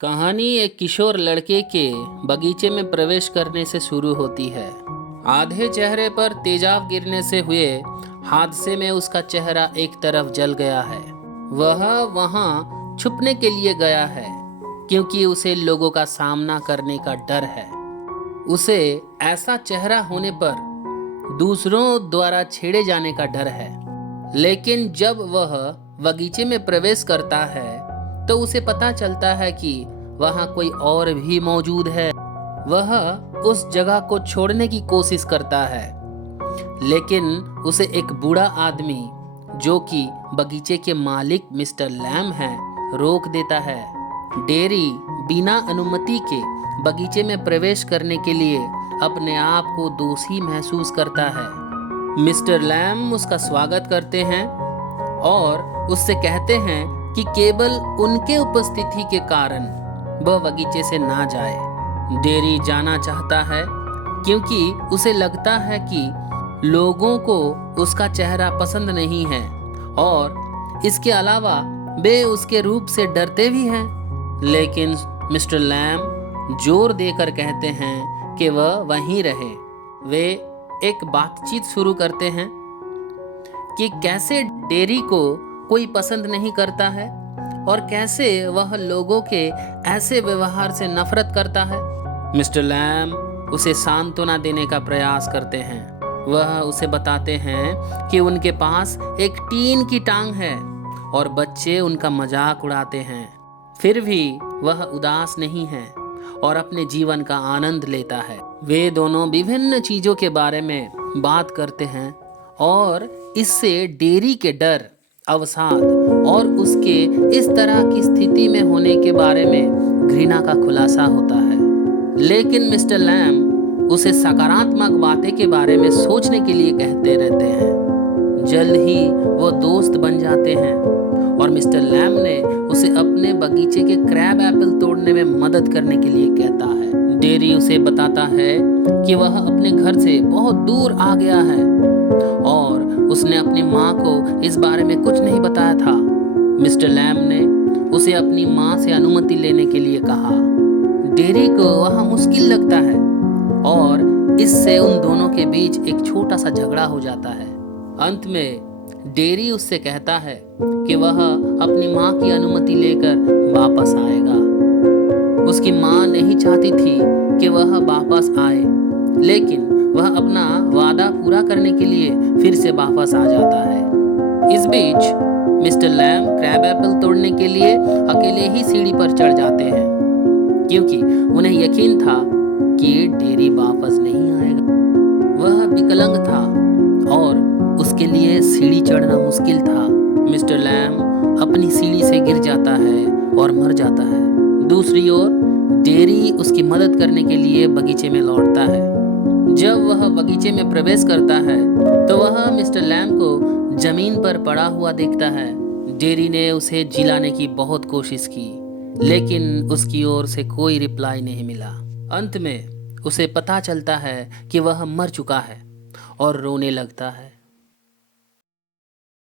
कहानी एक किशोर लड़के के बगीचे में प्रवेश करने से शुरू होती है। आधे चेहरे पर तेजाब गिरने से हुए हादसे में उसका चेहरा एक तरफ जल गया है। वह वहां छुपने के लिए गया है क्योंकि उसे लोगों का सामना करने का डर है। उसे ऐसा चेहरा होने पर दूसरों द्वारा छेड़े जाने का डर है। लेकिन जब वह बगीचे में प्रवेश करता है तो उसे पता चलता है कि वहां कोई और भी मौजूद है। वह उस जगह को छोड़ने की कोशिश करता है, लेकिन उसे एक बूढ़ा आदमी जो कि बगीचे के मालिक मिस्टर लैम हैं, रोक देता है। डेरी बिना अनुमति के बगीचे में प्रवेश करने के लिए अपने आप को दोषी महसूस करता है। मिस्टर लैम उसका स्वागत करते हैं और उससे कहते हैं कि केवल उनके उपस्थिति के कारण वह बगीचे से ना जाए। डेरी जाना चाहता है क्योंकि उसे लगता है कि लोगों को उसका चेहरा पसंद नहीं है और इसके अलावा वे उसके रूप से डरते भी हैं। लेकिन मिस्टर लैम जोर देकर कहते हैं कि वह वहीं रहे। वे एक बातचीत शुरू करते हैं कि कैसे डेरी को कोई पसंद नहीं करता है और कैसे वह लोगों के ऐसे व्यवहार से नफरत करता है। मिस्टर लैम उसे सांत्वना देने का प्रयास करते हैं। वह उसे बताते हैं कि उनके पास एक टीन की टांग है और बच्चे उनका मजाक उड़ाते हैं। फिर भी वह उदास नहीं है और अपने जीवन का आनंद लेता है। वे दोनों विभिन्न चीजों के बारे में बात करते हैं और इससे डेरी के डर, अवसाद और उसके इस तरह की स्थिति में होने के बारे में घृणा का खुलासा होता है। लेकिन मिस्टर लैम उसे सकारात्मक बातें के बारे में सोचने के लिए कहते रहते हैं। जल्द ही वो दोस्त बन जाते हैं और मिस्टर लैम ने उसे अपने बगीचे के क्रैब एप्पल तोड़ने में मदद करने के लिए कहता है। डेरी उसे बताता है कि वह अपने घर से बहुत दूर आ गया है और उसने अपनी माँ को इस बारे में कुछ नहीं बताया था। मिस्टर लैम ने उसे अपनी माँ से अनुमति लेने के लिए कहा। डेरी को वह मुश्किल लगता है और इससे उन दोनों के बीच एक छोटा सा झगड़ा हो जाता है। अंत में डेरी उससे कहता है कि वह अपनी माँ की अनुमति लेकर वापस आएगा। उसकी माँ नहीं चाहती थी कि वह वापस आए, लेकिन वह अपना वादा पूरा करने के लिए फिर से वापस आ जाता है। इस बीच मिस्टर लैम क्रैब एप्पल तोड़ने के लिए अकेले ही सीढ़ी पर चढ़ जाते हैं क्योंकि उन्हें यकीन था कि डेरी वापस नहीं आएगा। वह विकलांग था और उसके लिए सीढ़ी चढ़ना मुश्किल था। मिस्टर लैम अपनी सीढ़ी से गिर जाता है और मर जाता है। दूसरी ओर डेरी उसकी मदद करने के लिए बगीचे में लौटता है। जब वह बगीचे में प्रवेश करता है तो वह मिस्टर लैम को जमीन पर पड़ा हुआ देखता है। डेरी ने उसे जिलाने की बहुत कोशिश की, लेकिन उसकी ओर से कोई रिप्लाई नहीं मिला। अंत में उसे पता चलता है कि वह मर चुका है और रोने लगता है।